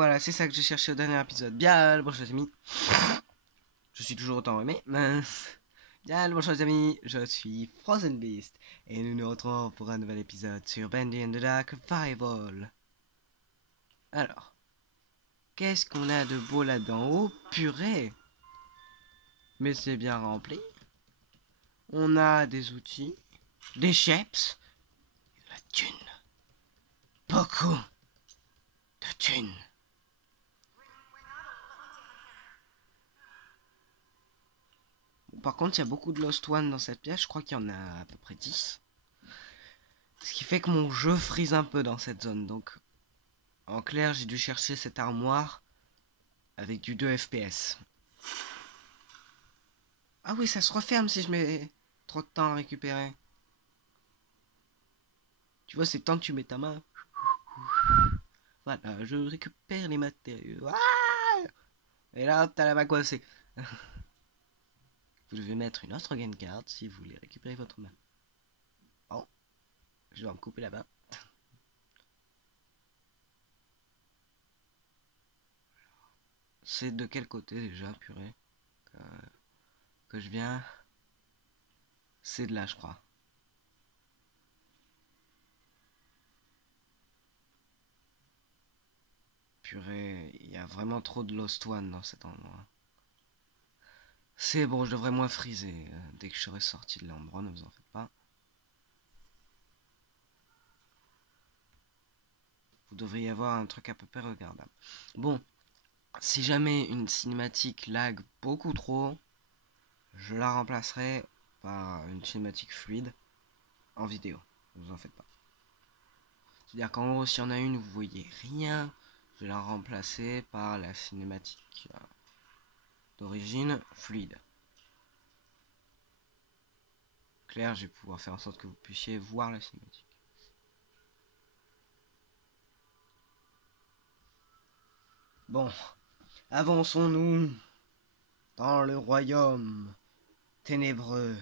Voilà, c'est ça que j'ai cherché au dernier épisode. Bien le bonjour les amis. Je suis toujours autant aimé. Bien le bonjour les amis, je suis Frozen Beast. Et nous nous retrouvons pour un nouvel épisode sur Bendy and the Dark Fireball. Alors, qu'est-ce qu'on a de beau là-dedans? Oh purée! Mais c'est bien rempli. On a des outils, des chips, et de la thune. Beaucoup de thunes. Par contre, il y a beaucoup de Lost One dans cette pièce. Je crois qu'il y en a à peu près 10. Ce qui fait que mon jeu frise un peu dans cette zone. Donc, en clair, j'ai dû chercher cette armoire avec du 2 FPS. Ah oui, ça se referme si je mets trop de temps à récupérer. Tu vois, c'est tant que tu mets ta main. Voilà, je récupère les matériaux. Ah, et là, t'as la main coincée. Vous devez mettre une autre game card si vous voulez récupérer votre main. Oh, je dois me couper la main. C'est de quel côté déjà, purée, que je viens? C'est de là, je crois. Purée, il y a vraiment trop de Lost One dans cet endroit. C'est bon, je devrais moins friser dès que je serai sorti de l'endroit, ne vous en faites pas. Vous devriez avoir un truc à peu près regardable. Bon, si jamais une cinématique lag beaucoup trop, je la remplacerai par une cinématique fluide en vidéo. Ne vous en faites pas. C'est-à-dire qu'en gros, s'il y en a une où vous voyez rien, je vais la remplacer par la cinématique d'origine fluide. Claire, je vais pouvoir faire en sorte que vous puissiez voir la cinématique. Bon, avançons-nous dans le royaume ténébreux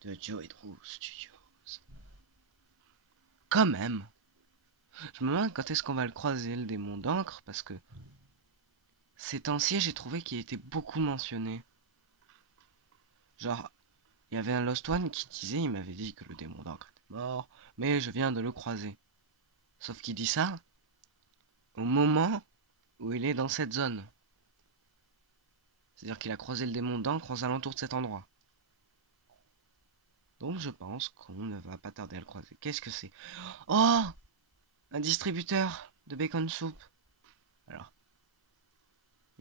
de Joe et Drew Studios. Quand même, je me demande quand est-ce qu'on va le croiser, le démon d'encre, parce que ces temps-ci, j'ai trouvé qu'il était beaucoup mentionné. Genre, il y avait un Lost One qui disait, il m'avait dit que le démon d'encre était mort, mais je viens de le croiser. Sauf qu'il dit ça au moment où il est dans cette zone. C'est-à-dire qu'il a croisé le démon d'encre aux alentours de cet endroit. Donc je pense qu'on ne va pas tarder à le croiser. Qu'est-ce que c'est? Oh, un distributeur de bacon soup. Alors,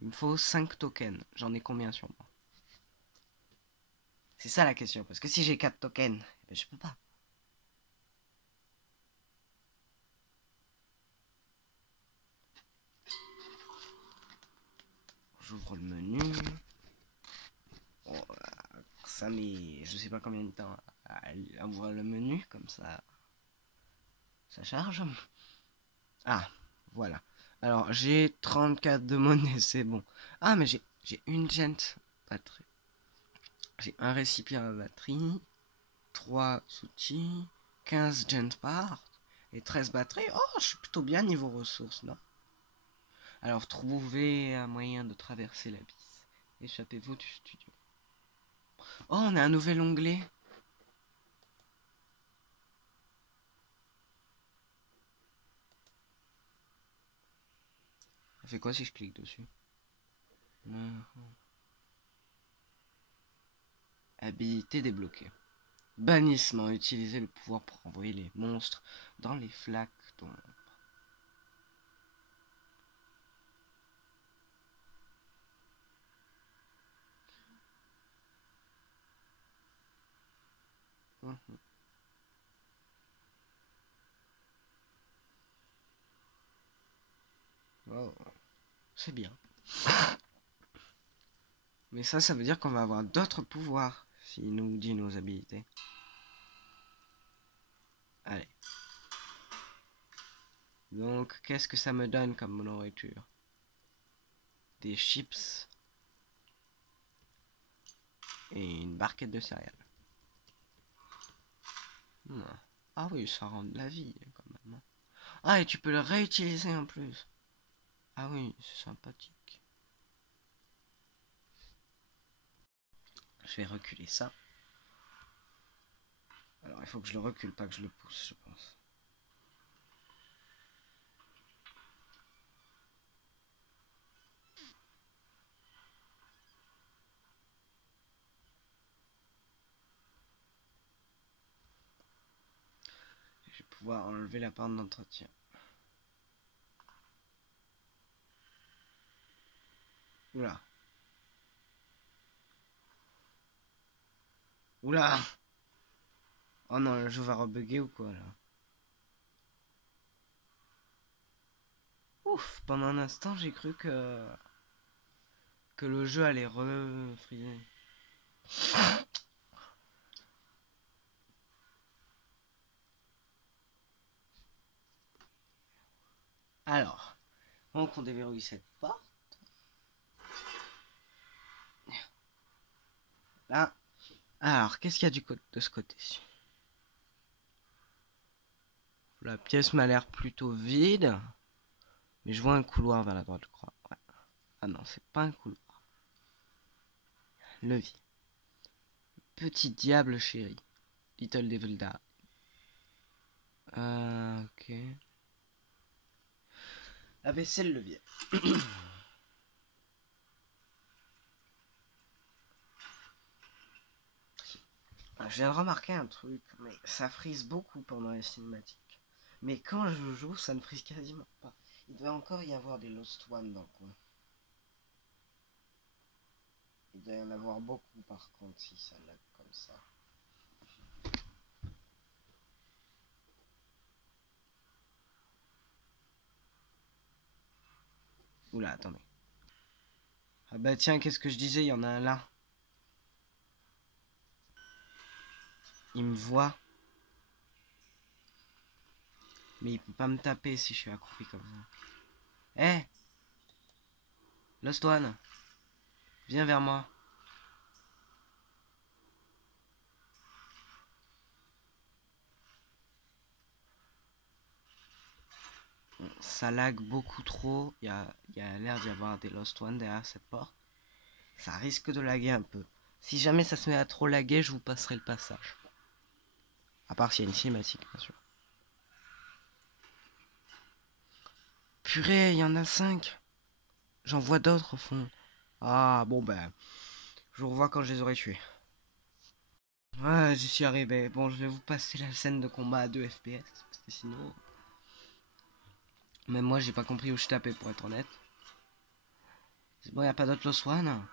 il me faut 5 tokens. J'en ai combien sur moi? C'est ça la question. Parce que si j'ai 4 tokens, je peux pas. J'ouvre le menu. Oh, ça met je sais pas combien de temps à ouvrir le menu. Comme ça charge. Ah, voilà. Alors, j'ai 34 de monnaie, c'est bon. Ah, mais j'ai une gent batterie. J'ai un récipient à batterie, 3 outils, 15 gent parts et 13 batteries. Oh, je suis plutôt bien niveau ressources, non? Alors, trouvez un moyen de traverser l'abysse. Échappez-vous du studio. Oh, on a un nouvel onglet. Ça fait quoi si je clique dessus? Habilité débloquée. Bannissement. Utilisez le pouvoir pour envoyer les monstres dans les flaques d'ombre. Oh, c'est bien. Mais ça veut dire qu'on va avoir d'autres pouvoirs s'il nous dit nos habilités. Allez. Donc, qu'est-ce que ça me donne comme nourriture? Des chips et une barquette de céréales. Ah oui, ça rend de la vie quand même. Ah, et tu peux le réutiliser en plus. Ah oui, c'est sympathique. Je vais reculer ça. Alors il faut que je le recule, pas que je le pousse, je pense. Je vais pouvoir enlever la pente d'entretien. Oula. Oula. Oh non, le jeu va rebugger ou quoi là? Ouf, pendant un instant j'ai cru que le jeu allait refriser. Alors, donc on déverrouille cette porte. Là. Alors, qu'est-ce qu'il y a de ce côté-ci? La pièce m'a l'air plutôt vide. Mais je vois un couloir vers la droite, je crois. Ouais. Ah non, c'est pas un couloir. Levier. Petit diable chéri. Little Devil Da. Ok. Abaisser le levier. Je viens de remarquer un truc, mais ça frise beaucoup pendant les cinématiques. Mais quand je joue, ça ne frise quasiment pas. Il doit encore y avoir des Lost One dans le coin. Il doit y en avoir beaucoup par contre si ça lag comme ça. Oula, attendez. Ah bah tiens, qu'est-ce que je disais, il y en a un là. Il me voit. Mais il peut pas me taper si je suis accroupi comme ça. Eh, Lost One, viens vers moi. Ça lag beaucoup trop. Il y a l'air d'y avoir des Lost One derrière cette porte. Ça risque de laguer un peu. Si jamais ça se met à trop laguer, je vous passerai le passage. À part s'il y a une cinématique, bien sûr. Purée, il y en a 5. J'en vois d'autres au fond. Ah, bon ben, je vous revois quand je les aurai tués. Ouais, j'y suis arrivé. Bon, je vais vous passer la scène de combat à 2 FPS, parce que sinon... Même moi, j'ai pas compris où je tapais, pour être honnête. C'est bon, y a pas d'autre Lost One?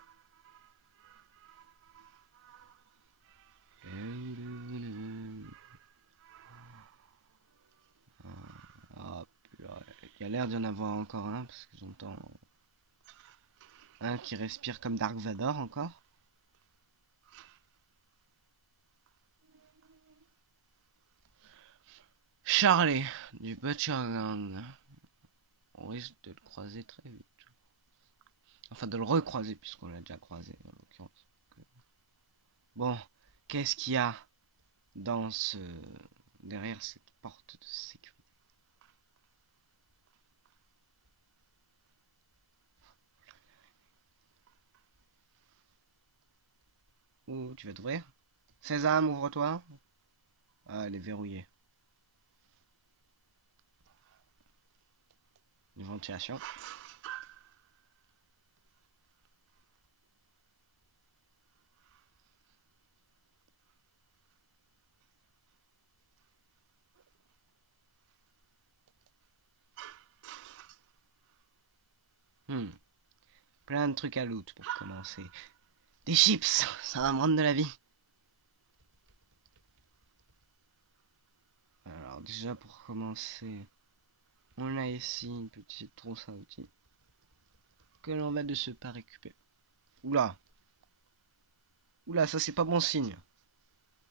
Ah, il y a l'air d'y en avoir encore un, parce que j'entends un qui respire comme Dark Vador encore. Charlie, du Butcher Gang. On risque de le croiser très vite. Enfin, de le recroiser, puisqu'on l'a déjà croisé, en l'occurrence. Bon, qu'est-ce qu'il y a dans ce... derrière cette porte de sécurité? Ouh, tu vas t'ouvrir? Sésame, ouvre-toi. Ah, elle est verrouillée. Une ventilation. Plein de trucs à loot pour commencer. Des chips, ça va me rendre de la vie. Alors déjà pour commencer, on a ici une petite trousse à outils que l'on va de ce pas récupérer. Oula, oula, ça c'est pas bon signe.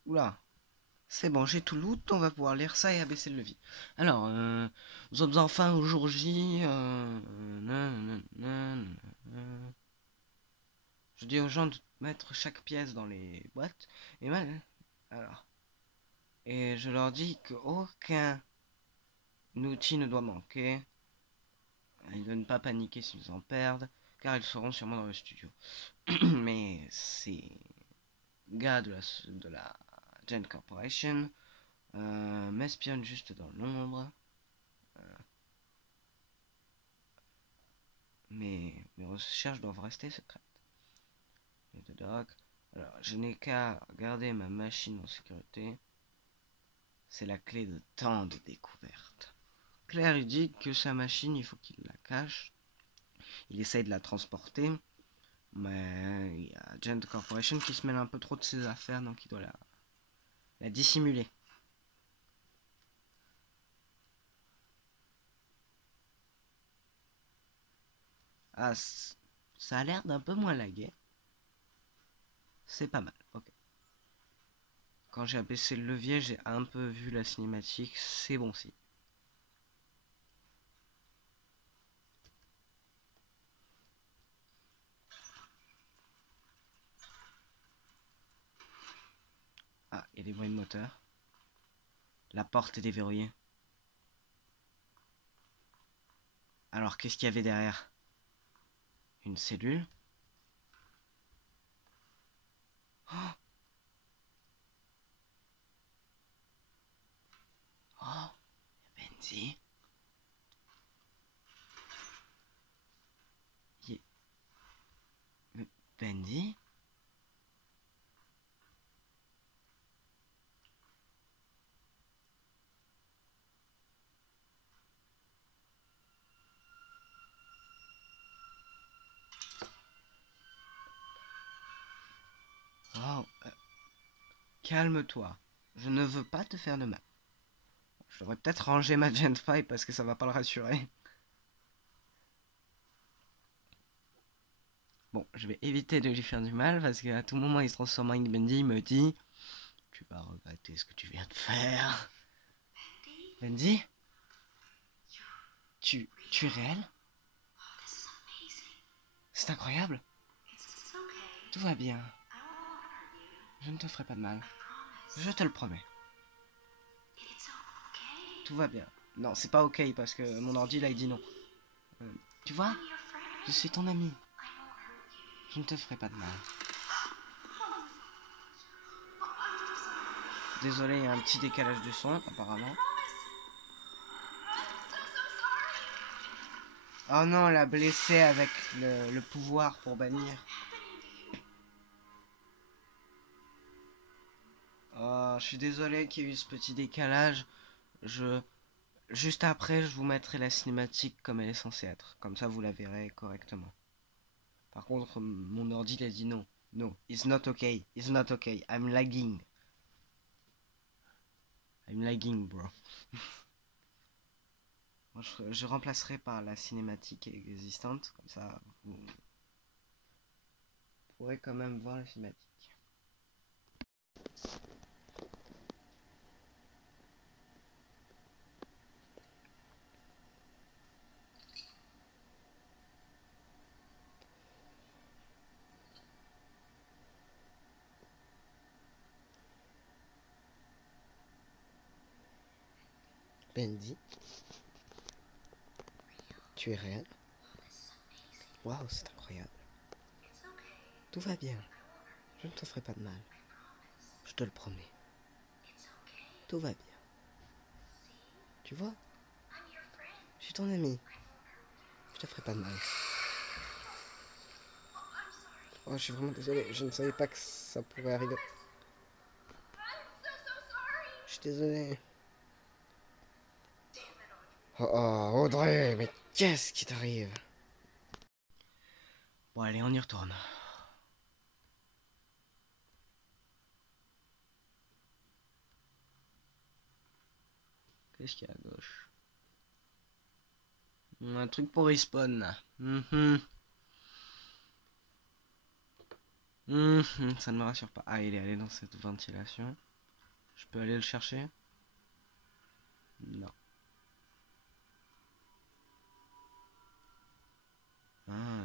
Oula, c'est bon, j'ai tout loot, on va pouvoir lire ça et abaisser le levier. Alors, nous sommes enfin au jour J. Je dis aux gens de mettre chaque pièce dans les boîtes. Et mal. Alors. Et je leur dis qu'aucun outil ne doit manquer. Ils ne pas paniquer s'ils en perdent, car ils seront sûrement dans le studio. Mais ces gars de la Gen Corporation m'espionnent juste dans l'ombre. Mais mes recherches doivent rester secrètes. Alors, je n'ai qu'à garder ma machine en sécurité. C'est la clé de tant de découvertes. Claire il dit que sa machine, il faut qu'il la cache. Il essaye de la transporter. Mais il y a Gent Corporation qui se mêle un peu trop de ses affaires, donc il doit la dissimuler. Ah, ça a l'air d'un peu moins lagué. C'est pas mal, ok. Quand j'ai abaissé le levier, j'ai un peu vu la cinématique, c'est bon si. Ah, il y a des bruits de moteur. La porte est déverrouillée. Alors, qu'est-ce qu'il y avait derrière? Une cellule? Oh, oh, Benzi. Bendy? Wow. Calme-toi. Je ne veux pas te faire de mal. Je devrais peut-être ranger ma Gen 5 parce que ça va pas le rassurer. Bon, je vais éviter de lui faire du mal parce qu'à tout moment il se transforme en Bendy, il me dit tu vas regretter ce que tu viens de faire. Bendy? Tu es réel? C'est incroyable. Tout va bien. Je ne te ferai pas de mal. Je te le promets. Tout va bien. Non, c'est pas ok parce que mon ordi là il dit non. Tu vois? Je suis ton ami. Je ne te ferai pas de mal. Désolé, il y a un petit décalage de son apparemment. Oh non, la blessé avec le pouvoir pour bannir. Oh, je suis désolé qu'il y ait eu ce petit décalage. Juste après, je vous mettrai la cinématique comme elle est censée être. Comme ça, vous la verrez correctement. Par contre, mon ordi, il a dit non. No, it's not okay. It's not okay. I'm lagging. I'm lagging, bro. Moi, je remplacerai par la cinématique existante. Comme ça, vous pourrez quand même voir la cinématique. Bendy, tu es réel? Waouh, c'est incroyable. Tout va bien. Je ne te ferai pas de mal. Je te le promets. Tout va bien. Tu vois? Je suis ton ami. Je te ferai pas de mal. Oh, je suis vraiment désolé. Je ne savais pas que ça pourrait arriver. Je suis désolé. Oh, oh, Audrey, mais qu'est-ce qui t'arrive? Bon, allez, on y retourne. Qu'est-ce qu'il y a à gauche? Un truc pour respawn là. Ça ne me rassure pas. Ah, il est allé dans cette ventilation. Je peux aller le chercher? Non. Ah,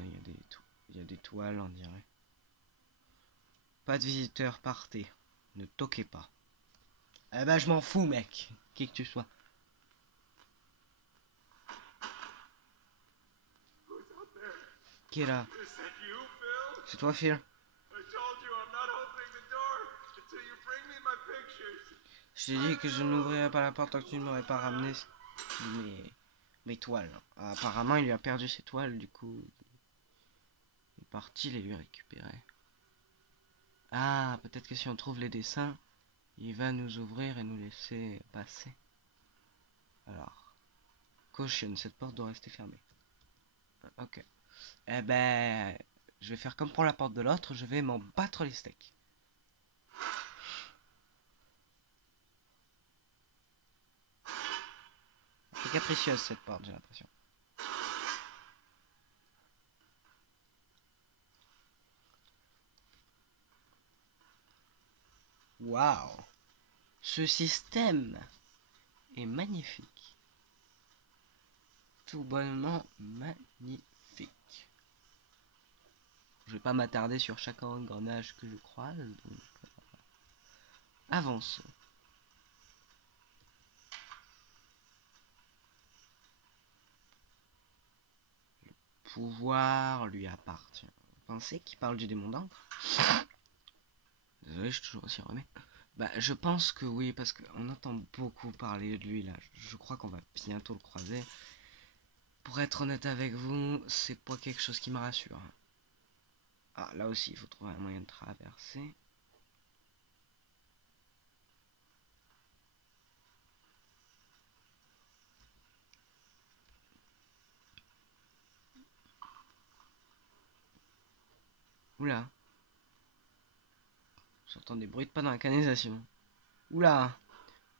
il y a des toiles, on dirait. Pas de visiteurs, partez. Ne toquez pas. Eh ben, je m'en fous, mec. Qui que tu sois. Qui est là? C'est toi, Phil? Je t'ai dit que je n'ouvrirais pas la porte tant que tu ne m'aurais pas ramené mes toiles. Apparemment, il lui a perdu ses toiles, du coup, il est parti les lui récupérer. Ah, peut-être que si on trouve les dessins, il va nous ouvrir et nous laisser passer. Alors, caution, cette porte doit rester fermée. Ok. Eh ben, je vais faire comme pour la porte de l'autre, je vais m'en battre les steaks. C'est capricieuse cette porte, j'ai l'impression. Waouh! Ce système est magnifique. Tout bonnement magnifique. Je vais pas m'attarder sur chaque engrenage que je croise, donc avançons. Le pouvoir lui appartient. Vous pensez qu'il parle du démon d'encre? Désolé, je suis toujours aussi remis. Bah, je pense que oui, parce qu'on entend beaucoup parler de lui là. Je crois qu'on va bientôt le croiser. Pour être honnête avec vous, c'est pas quelque chose qui me rassure. Ah, là aussi, il faut trouver un moyen de traverser. Oula. J'entends des bruits de pas dans la canalisation. Oula.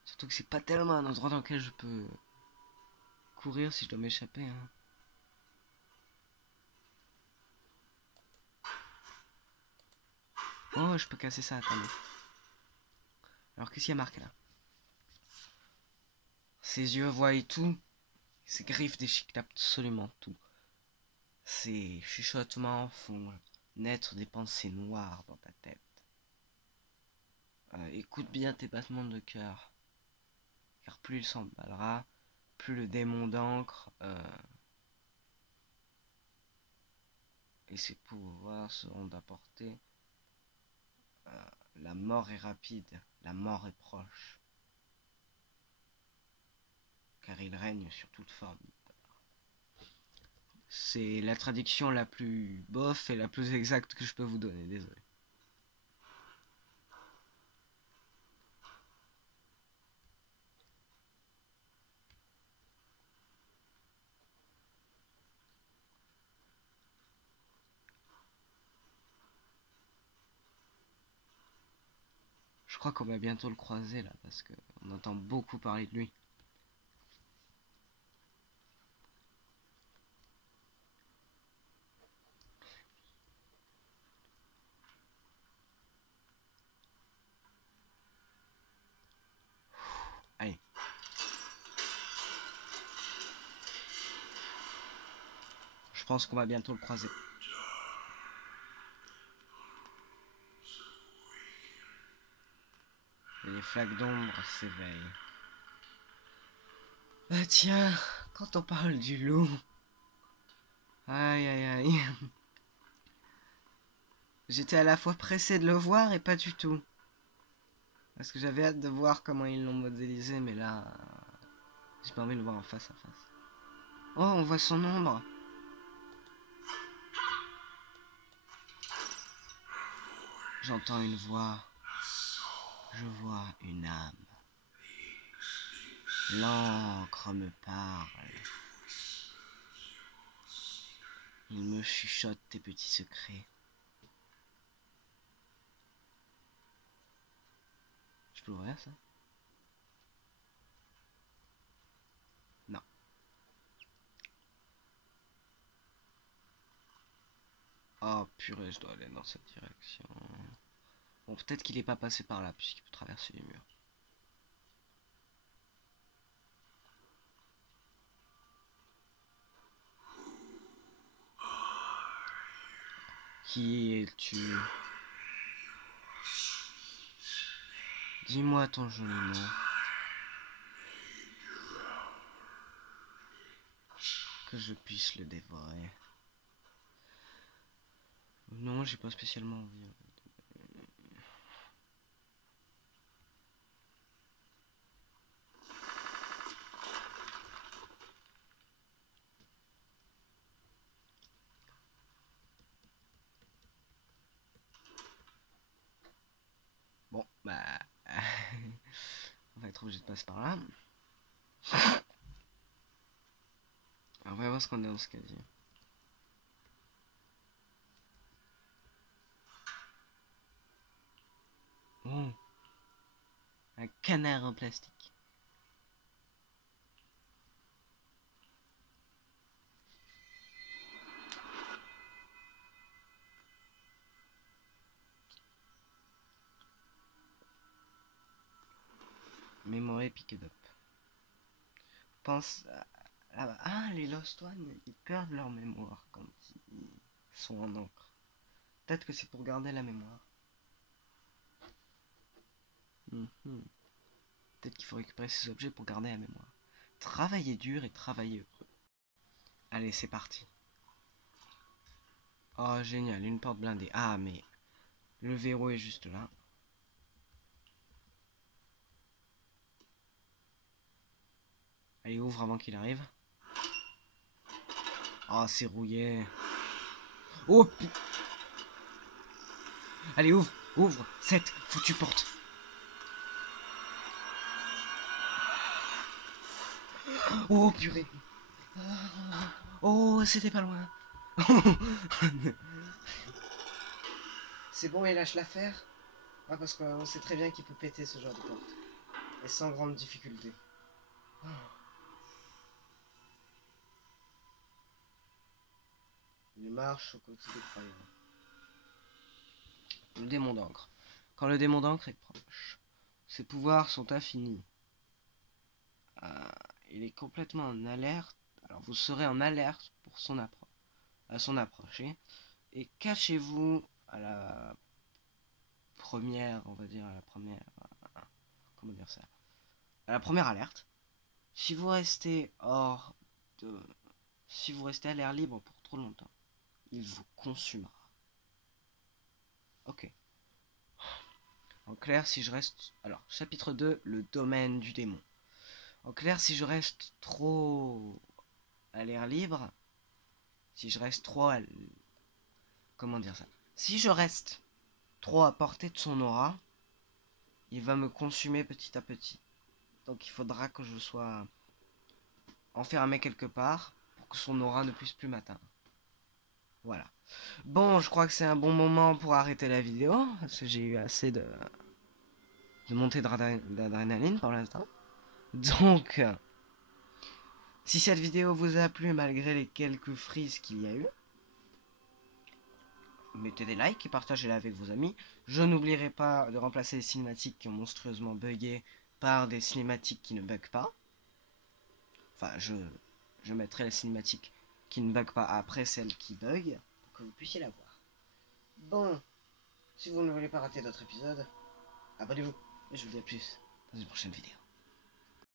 Surtout que c'est pas tellement un endroit dans lequel je peux courir si je dois m'échapper. Hein. Oh, je peux casser ça, attendez. Alors, qu'est-ce qu'il y a marqué là? Ses yeux voient tout. Ses griffes déchiquetent absolument tout. Ses chuchotements font naître des pensées noires dans ta tête. Écoute bien tes battements de cœur. Car plus il s'emballera, plus le démon d'encre et ses pouvoirs seront d'apporter. La mort est rapide, la mort est proche. Car il règne sur toute forme. C'est la traduction la plus bof et la plus exacte que je peux vous donner, désolé. Je crois qu'on va bientôt le croiser là, parce qu'on entend beaucoup parler de lui. Allez. Je pense qu'on va bientôt le croiser. Et les flaques d'ombre s'éveillent. Bah tiens, quand on parle du loup... Aïe aïe aïe. J'étais à la fois pressé de le voir et pas du tout. Parce que j'avais hâte de voir comment ils l'ont modélisé, mais là... J'ai pas envie de le voir en face à face. Oh, on voit son ombre. J'entends une voix. Je vois une âme. L'encre me parle. Il me chuchote tes petits secrets. Je peux ouvrir ça? Non. Oh purée, je dois aller dans cette direction. Bon, peut-être qu'il est pas passé par là, puisqu'il peut traverser les murs. Qui es-tu? Dis-moi ton joli nom. Que je puisse le dévorer. Non, j'ai pas spécialement envie. Bon, bah... on va être obligé de passer par là. Alors, on va voir ce qu'on a dans ce casier. Oh, un canard en plastique. Mémoire pick it up. Pense à... Ah, les Lost Ones, ils perdent leur mémoire quand ils sont en encre. Peut-être que c'est pour garder la mémoire. Peut-être qu'il faut récupérer ces objets pour garder la mémoire. Travailler dur et travailler heureux. Allez, c'est parti. Oh, génial, une porte blindée. Ah, mais le verrou est juste là. Allez, ouvre avant qu'il arrive. Oh, c'est rouillé. Oh, allez, ouvre, ouvre. Cette foutue porte. Oh, purée. Oh, c'était pas loin. C'est bon, il lâche l'affaire. Ah, parce qu'on sait très bien qu'il peut péter ce genre de porte. Et sans grande difficulté. Oh. Il marche au côté des croyants. Le démon d'encre. Quand le démon d'encre est proche, ses pouvoirs sont infinis. Il est complètement en alerte. Alors vous serez en alerte pour à son approche. Et cachez-vous à la première, on va dire, à la première... Comment dire ça? À la première alerte. Si vous restez hors de... Si vous restez à l'air libre pour trop longtemps, il vous consumera. Ok. En clair, si je reste... Alors, chapitre 2, le domaine du démon. En clair, si je reste trop à l'air libre, si je reste trop à... Comment dire ça? Si je reste trop à portée de son aura, il va me consumer petit à petit. Donc il faudra que je sois enfermé quelque part pour que son aura ne puisse plus m'atteindre. Voilà. Bon, je crois que c'est un bon moment pour arrêter la vidéo, parce que j'ai eu assez de montée d'adrénaline pour l'instant. Donc, si cette vidéo vous a plu malgré les quelques frises qu'il y a eu, mettez des likes et partagez-la avec vos amis. Je n'oublierai pas de remplacer les cinématiques qui ont monstrueusement bugué par des cinématiques qui ne bug pas. Enfin, je mettrai les cinématiques qui ne bug pas après celles qui bug pour que vous puissiez la voir. Bon, si vous ne voulez pas rater d'autres épisodes, abonnez-vous. Et je vous dis à plus dans une prochaine vidéo.